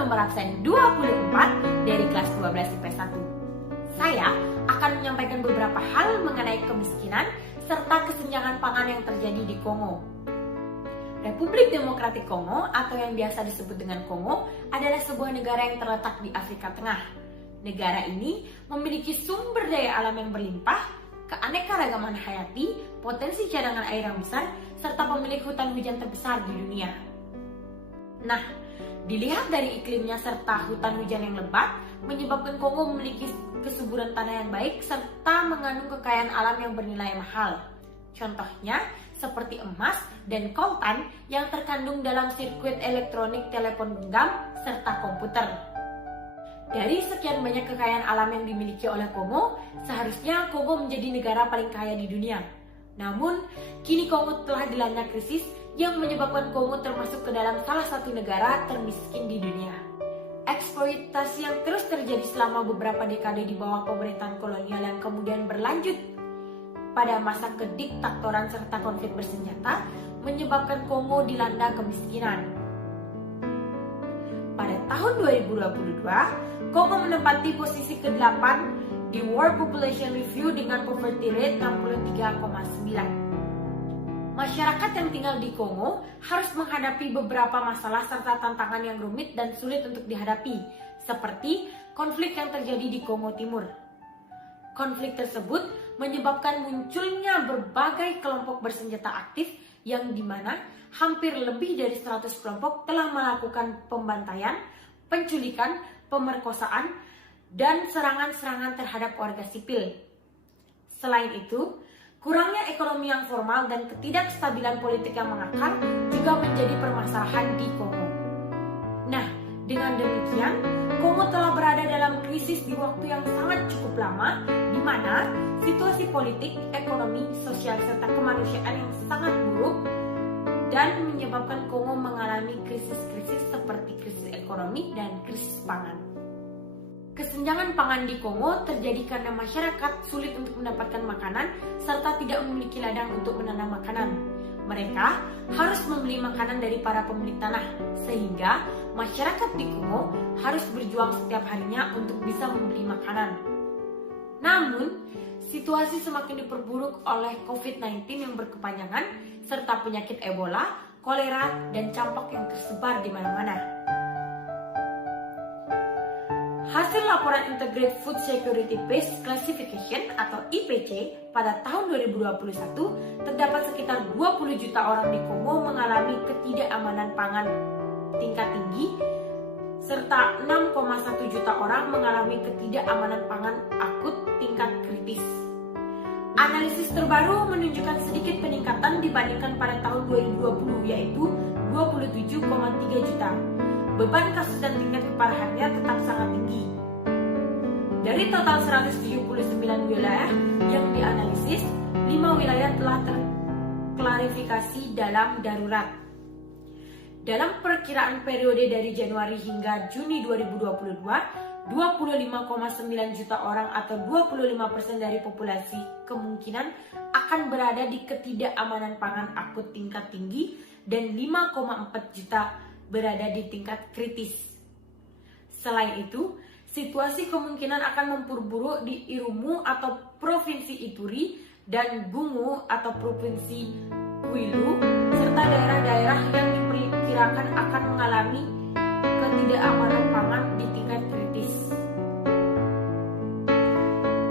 nomor absen 24 dari kelas 12 IPS 1. Saya akan menyampaikan beberapa hal mengenai kemiskinan serta kesenjangan pangan yang terjadi di Kongo. Republik Demokratik Kongo atau yang biasa disebut dengan Kongo adalah sebuah negara yang terletak di Afrika Tengah. Negara ini memiliki sumber daya alam yang berlimpah, keanekaragaman hayati, potensi cadangan air yang besar, serta pemilik hutan hujan terbesar di dunia. Nah, dilihat dari iklimnya serta hutan hujan yang lebat, menyebabkan Kongo memiliki kesuburan tanah yang baik serta mengandung kekayaan alam yang bernilai mahal. Contohnya, seperti emas dan coltan yang terkandung dalam sirkuit elektronik telepon genggam serta komputer. Dari sekian banyak kekayaan alam yang dimiliki oleh Kongo, seharusnya Kongo menjadi negara paling kaya di dunia. Namun, kini Kongo telah dilanda krisis yang menyebabkan Kongo termasuk ke dalam salah satu negara termiskin di dunia. Eksploitasi yang terus terjadi selama beberapa dekade di bawah pemerintahan kolonial yang kemudian berlanjut pada masa kediktatoran serta konflik bersenjata menyebabkan Kongo dilanda kemiskinan. Pada tahun 2022, Kongo menempati posisi ke-8 di World Population Review dengan poverty rate 63,9. Masyarakat yang tinggal di Kongo harus menghadapi beberapa masalah serta tantangan yang rumit dan sulit untuk dihadapi, seperti konflik yang terjadi di Kongo Timur. Konflik tersebut menyebabkan munculnya berbagai kelompok bersenjata aktif yang dimana hampir lebih dari 100 kelompok telah melakukan pembantaian, penculikan, pemerkosaan, dan serangan-serangan terhadap warga sipil. Selain itu, kurangnya ekonomi yang formal dan ketidakstabilan politik yang mengakar juga menjadi permasalahan di Kongo. Nah, dengan demikian, Kongo telah berada dalam krisis di waktu yang sangat cukup lama, di mana situasi politik, ekonomi, sosial, serta kemanusiaan yang sangat buruk dan menyebabkan Kongo mengalami krisis-krisis seperti krisis ekonomi dan krisis pangan. Kesenjangan pangan di Kongo terjadi karena masyarakat sulit untuk mendapatkan makanan serta tidak memiliki ladang untuk menanam makanan. Mereka harus membeli makanan dari para pemilik tanah, sehingga masyarakat di Kongo harus berjuang setiap harinya untuk bisa membeli makanan. Namun, situasi semakin diperburuk oleh COVID-19 yang berkepanjangan, serta penyakit Ebola, kolera, dan campak yang tersebar di mana-mana. Hasil laporan Integrated Food Security Based Classification atau IPC pada tahun 2021, terdapat sekitar 20 juta orang di Kongo mengalami ketidakamanan pangan tingkat tinggi, serta 6,1 juta orang mengalami ketidakamanan pangan akut tingkat kritis. Analisis terbaru menunjukkan sedikit peningkatan dibandingkan pada tahun 2020, yaitu 27,3 juta. Beban kasus dan tingkat keparahannya tetap sangat tinggi. Dari total 179 wilayah yang dianalisis, 5 wilayah telah terklarifikasi dalam darurat. Dalam perkiraan periode dari Januari hingga Juni 2022, 25,9 juta orang atau 25% dari populasi kemungkinan akan berada di ketidakamanan pangan akut tingkat tinggi dan 5,4 juta berada di tingkat kritis. Selain itu, situasi kemungkinan akan memperburuk di Irumu atau Provinsi Ituri dan Gungu atau Provinsi Kwilu, serta daerah-daerah yang diperkirakan akan mengalami ketidakamanan pangan di tingkat kritis.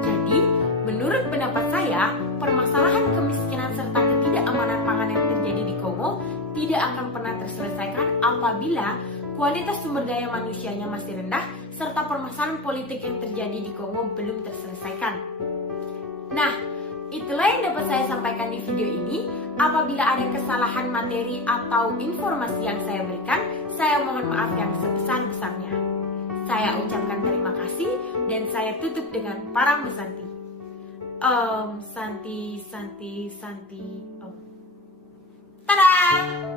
Jadi, menurut pendapat saya, permasalahan kemiskinan serta ketidakamanan pangan yang terjadi di Kongo tidak akan pernah terselesaikan apabila kualitas sumber daya manusianya masih rendah serta permasalahan politik yang terjadi di Kongo belum terselesaikan. Nah, itulah yang dapat saya sampaikan di video ini. Apabila ada kesalahan materi atau informasi yang saya berikan, saya mohon maaf yang sebesar-besarnya. Saya ucapkan terima kasih dan saya tutup dengan Parang Santi. Santi. Tada!